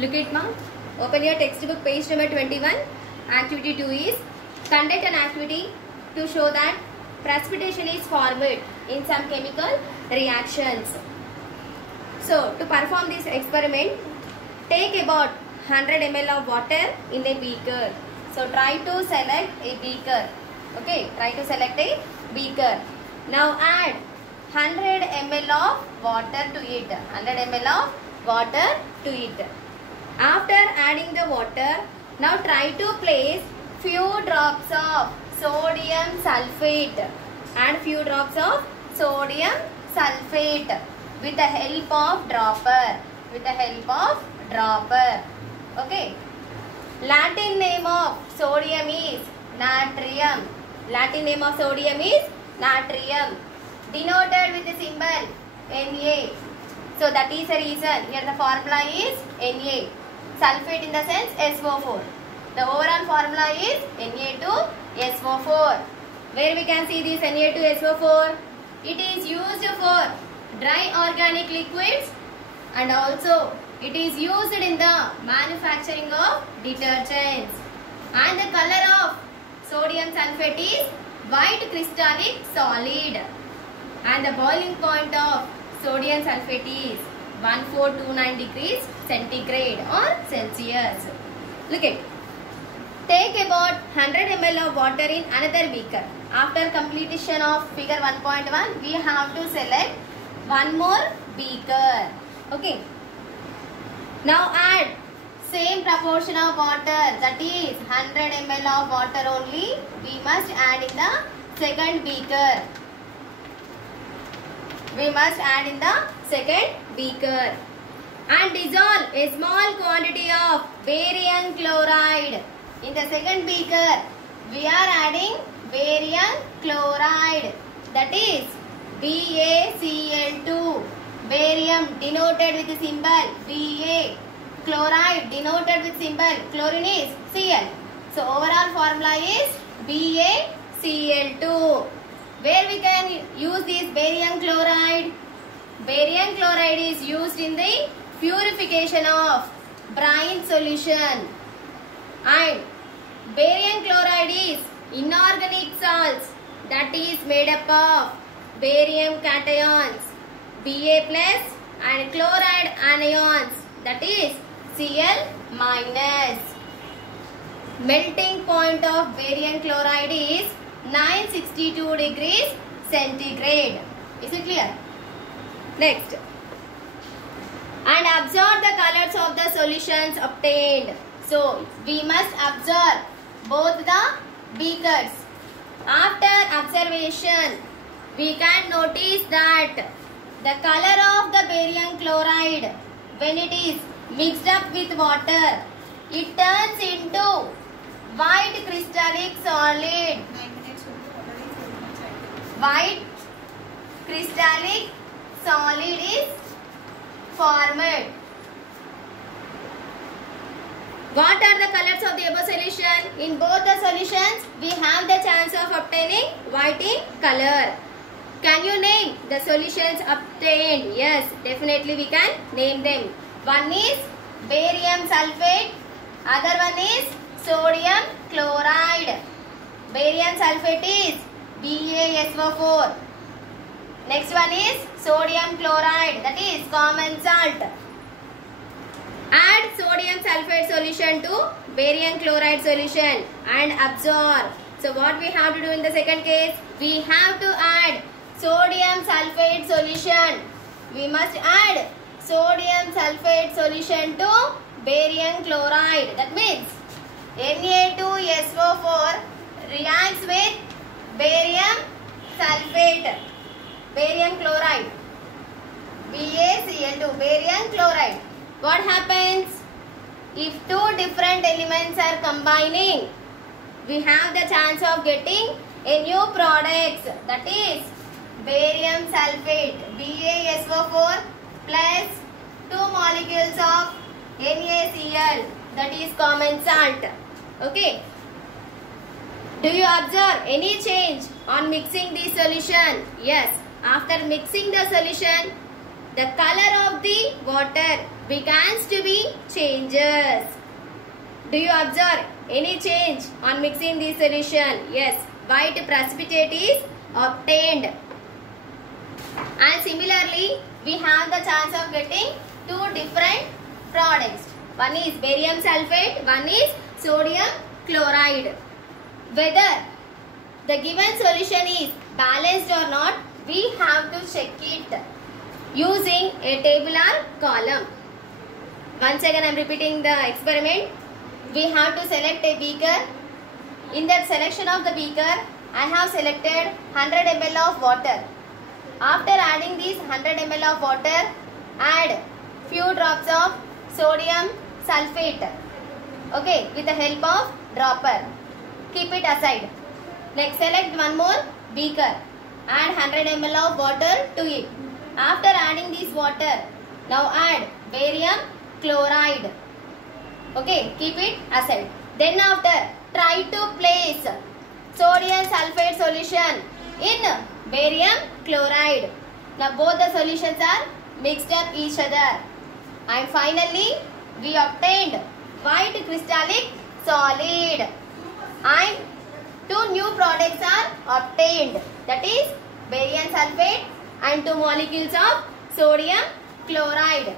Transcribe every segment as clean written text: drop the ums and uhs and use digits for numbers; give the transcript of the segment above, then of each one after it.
Look at ma. Open your textbook page number 21. Activity 2 is conduct an activity to show that precipitation is formed in some chemical reactions. So to perform this experiment, take about 100 ml of water in a beaker. So try to select a beaker. Okay, try to select a beaker. Now add 100 ml of water to it. 100 ml of water to it. After adding the water, now try to place few drops of sodium sulfate. Add few drops of sodium sulfate with the help of dropper. With the help of dropper. Okay. Latin name of sodium is natrium. Latin name of sodium is natrium. Denoted with the symbol Na. So that is the reason here the formula is Na. Sulfate in the sense SO4. The overall formula is Na2SO4. Where we can see this Na2SO4? It is used for dry organic liquids and also it is used in the manufacturing of detergents. And the color of sodium sulfate is white crystallic solid. And the boiling point of sodium sulfate is 1429 degrees centigrade or Celsius. Look at. Take about 100 ml of water in another beaker. After completion of figure 1.1, we have to select one more beaker. Okay. Now add same proportion of water, that is 100 ml of water only. We must add in the second beaker. We must add in the second beaker. And dissolve a small quantity of barium chloride. In the second beaker, we are adding barium chloride. That is BaCl2. Barium denoted with the symbol Ba. Chloride denoted with symbol chlorine is Cl. So overall formula is BaCl2. Where we can use this barium chloride? Barium chloride is used in the purification of brine solution. And barium chloride is inorganic salts that is made up of barium cations Ba plus and chloride anions, that is Cl minus. Melting point of barium chloride is 962 degrees centigrade. Is it clear? Next. And observe the colors of the solutions obtained. So we must observe both the beakers. After observation, we can notice that the color of the barium chloride, when it is mixed up with water, it turns into white crystallic solid. White crystallic solid is formed. What are the colors of the above solution? In both the solutions, we have the chance of obtaining white in color. Can you name the solutions obtained? Yes, definitely we can name them. One is barium sulfate, other one is sodium chloride. Barium sulfate is BaSO4. Next one is sodium chloride, that is common salt. Add sodium sulfate solution to barium chloride solution and absorb. So what we have to do in the second case? We have to add sodium sulfate solution. We must add sodium sulfate solution to barium chloride. That means Na2SO4 reacts with barium sulfate, barium chloride, BaCl2, barium chloride. What happens? If two different elements are combining, we have the chance of getting a new product, that is barium sulfate, BaSO4 plus 2 molecules of NaCl, that is common salt. Okay. Do you observe any change on mixing the solution? Yes. After mixing the solution, the color of the water begins to be changing. changes. Do you observe any change on mixing this solution? Yes, white precipitate is obtained. And similarly, we have the chance of getting two different products. One is barium sulfate, one is sodium chloride. Whether the given solution is balanced or not, we have to check it using a tabular column. Once again I am repeating the experiment. We have to select a beaker. In that selection of the beaker, I have selected 100 ml of water. After adding this 100 ml of water, add few drops of sodium sulfate. Okay, with the help of dropper. Keep it aside. Next, select one more beaker. Add 100 ml of water to it. After adding this water, now add barium chloride. Okay, keep it aside. Then after, try to place sodium sulfate solution in barium chloride. Now both the solutions are mixed up each other. And finally, we obtained white crystallic solid. And two new products are obtained. That is barium sulfate and two molecules of sodium chloride.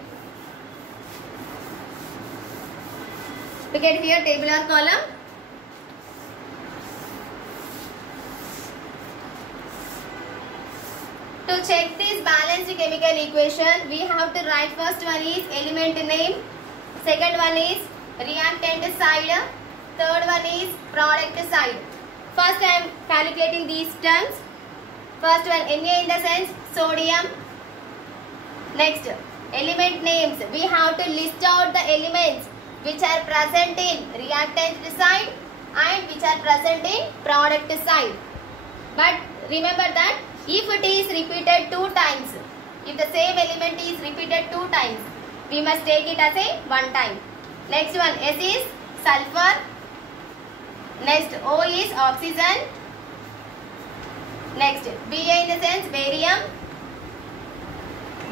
Look at here, tabular column. To check this balanced chemical equation, we have to write first one is element name, second one is reactant side, third one is product side. First I am calculating these terms. First one Na in the sense sodium. Next, element names. We have to list out the elements which are present in reactant side and which are present in product side. But remember that if it is repeated 2 times, if the same element is repeated 2 times, we must take it as a 1 time. Next one, S is sulfur. Next, O is oxygen. Next, Ba in the sense barium.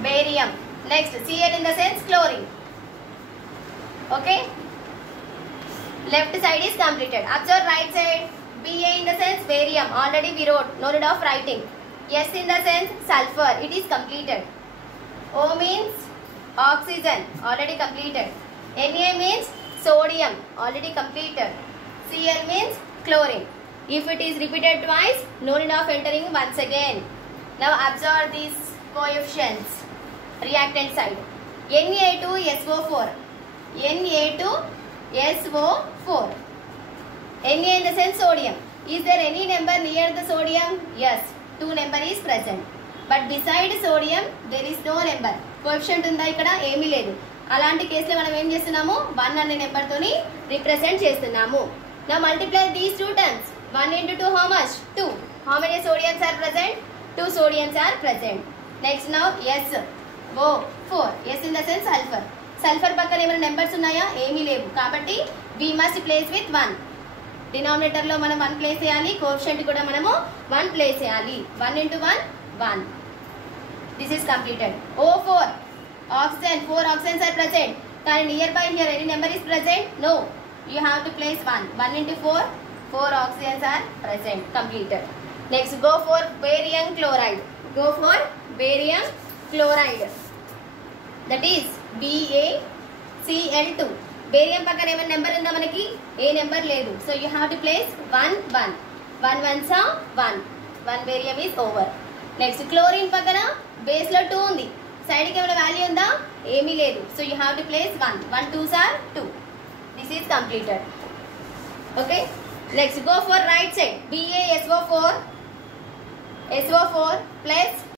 Barium. Next, Cl in the sense chlorine. Okay. Left side is completed. Observe right side. Ba in the sense barium. Already we wrote. No need of writing. S in the sense sulfur. It is completed. O means oxygen. Already completed. Na means sodium. Already completed. Cl means chlorine. If it is repeated twice, no need of entering once again. Now observe these coefficients. Reactant side. Na2SO4. Na2SO4. Na in the sense sodium. Is there any number near the sodium? Yes. 2 number is present. But beside sodium, there is no number. Coefficient unda ikkada emi ledu. Alanti case lo manam em chestunnamo 1 ane number toni represent chestunnamo. Now multiply these two terms. 1 into 2 how much? 2. How many sodiums are present? 2 sodiums are present. Next now SO4. S in the sense sulfur. Sulfur పక్కన ఏమైనా numbers ఉన్నాయా? ఏమీ లేవు. కాబట్టి we must place with 1. Denominator లో మనం 1 place చేయాలి. Coefficient కూడా మనము 1 ప్లేస్ చేయాలి. 1 into 1 1. This is completed. O4. Oxygen. 4 oxygens are present. కానీ nearby here any number is present? No. You have to place 1. 1 into 4. 4 oxygens are present. Completed. Next, go for barium chloride. Go for barium chloride. That is BaCl2. Barium పక్కన ఏమైనా number ఉందా మనకి? ఏ number లేదు. So you have to place 1 1. 1 ones are 1. 1 barium is over. Next, chlorine పక్కన base లో 2 ఉంది. Side కి ఏమైనా వాల్యూ ఉందా? ఏమీ లేదు. So you have to place 1. 1 2s are 2. This is completed. Okay. Next, go for right side. BaSO4 SO4 plus